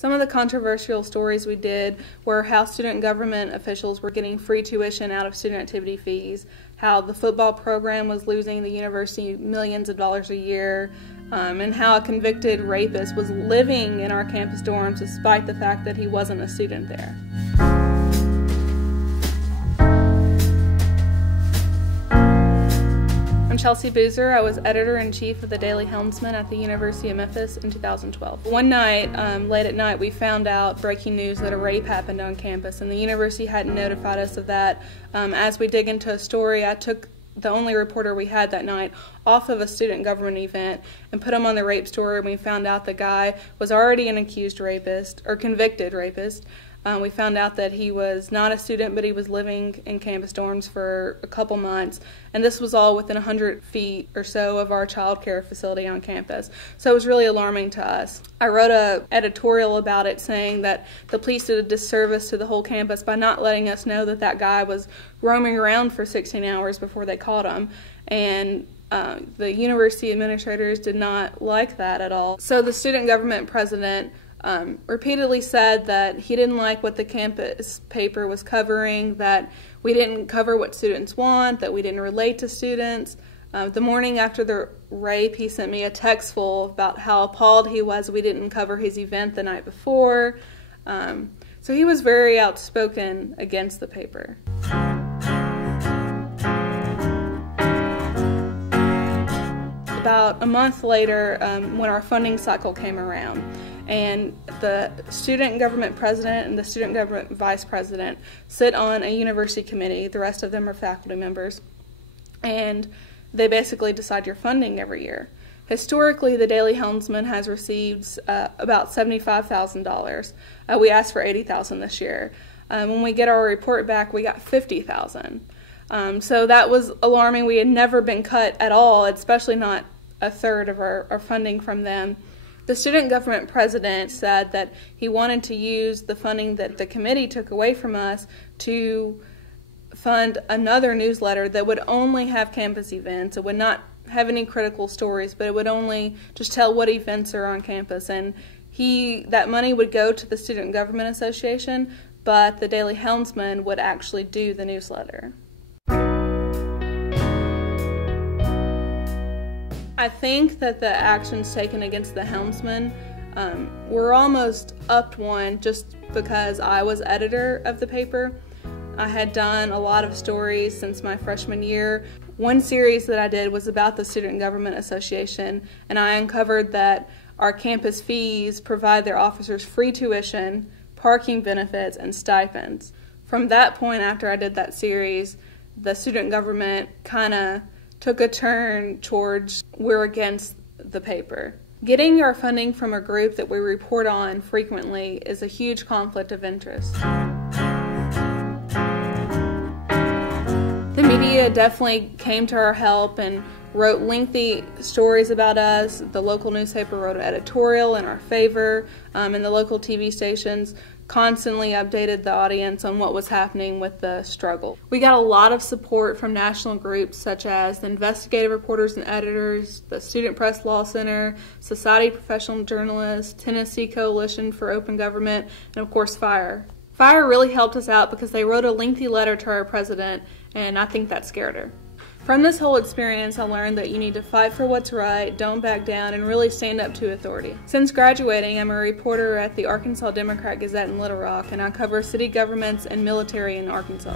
Some of the controversial stories we did were how student government officials were getting free tuition out of student activity fees, how the football program was losing the university millions of dollars a year, and how a convicted rapist was living in our campus dorms despite the fact that he wasn't a student there. I'm Chelsea Boozer. I was editor-in-chief of the Daily Helmsman at the University of Memphis in 2012. One night, late at night, we found out breaking news that a rape happened on campus, and the university hadn't notified us of that. As we dig into a story, I took the only reporter we had that night off of a student government event and put him on the rape story, and we found out the guy was already an accused rapist, or convicted rapist. We found out that he was not a student, but he was living in campus dorms for a couple months, and this was all within 100 feet or so of our child care facility on campus. So it was really alarming to us. I wrote an editorial about it saying that the police did a disservice to the whole campus by not letting us know that that guy was roaming around for 16 hours before they caught him, and the university administrators did not like that at all. So the student government president repeatedly said that he didn't like what the campus paper was covering, that we didn't cover what students want, that we didn't relate to students. The morning after the rape, he sent me a text full about how appalled he was we didn't cover his event the night before. So he was very outspoken against the paper. About a month later, when our funding cycle came around, and the student government president and the student government vice president sit on a university committee. The rest of them are faculty members, and they basically decide your funding every year. Historically, the Daily Helmsman has received about $75,000. We asked for $80,000 this year. When we get our report back, we got $50,000. So that was alarming. We had never been cut at all, especially not a third of our funding from them. The student government president said that he wanted to use the funding that the committee took away from us to fund another newsletter that would only have campus events. It would not have any critical stories, but it would only just tell what events are on campus. And that money would go to the Student Government Association, but the Daily Helmsman would actually do the newsletter. I think that the actions taken against the Helmsman were almost upped one just because I was editor of the paper. I had done a lot of stories since my freshman year. One series that I did was about the Student Government Association, and I uncovered that our campus fees provide their officers free tuition, parking benefits, and stipends. From that point, after I did that series, the student government kind of took a turn towards we're against the paper. Getting our funding from a group that we report on frequently is a huge conflict of interest. The media definitely came to our help and wrote lengthy stories about us. The local newspaper wrote an editorial in our favor, and the local TV stations constantly updated the audience on what was happening with the struggle. We got a lot of support from national groups such as the Investigative Reporters and Editors, the Student Press Law Center, Society of Professional Journalists, Tennessee Coalition for Open Government, and of course FIRE. FIRE really helped us out because they wrote a lengthy letter to our president, and I think that scared her. From this whole experience, I learned that you need to fight for what's right, don't back down, and really stand up to authority. Since graduating, I'm a reporter at the Arkansas Democrat Gazette in Little Rock, and I cover city governments and military in Arkansas.